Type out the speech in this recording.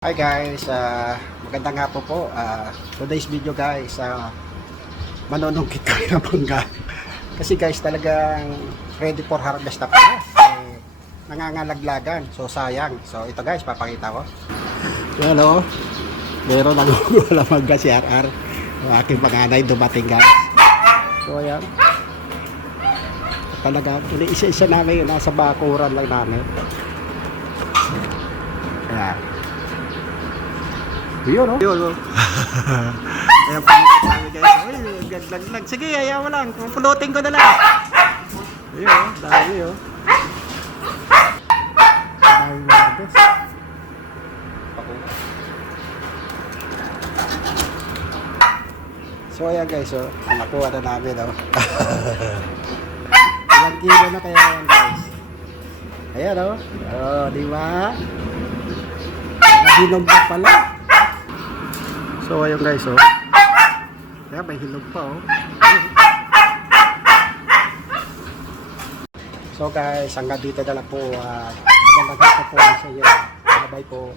Hi guys, uh, magandang hapon po. Uh, today's video guys, uh, manonongkit kami ng bangga. Kasi guys, talagang ready for harvest na pala. Eh, nangangalaglagan, so sayang. So ito guys, papakita ko. Yan o, meron nagugulang mangga si RR. Yung aking panganay dumating guys. So ayan. Talaga, isa-isa namin yun, nasa bakuran lang namin. Ayan. Yun, oh. Yun, oh. Ayan pa namin guys. Uy, gaglag. Sige, ayaw mo lang. Pupulutin ko na lang. Ayun, oh. Dami, oh. Dami mga guys. So, ayan guys, oh. Nakuha na namin, oh. Ilang kilo na kaya yan guys. Ayan, oh. Oh, di ba? Nahinog na pala. So ayun guys oh. Kaya may hinog pa oh. So guys, hanggang dito na lang po. Uh, magandang hapon po sa inyo. Bye-bye po.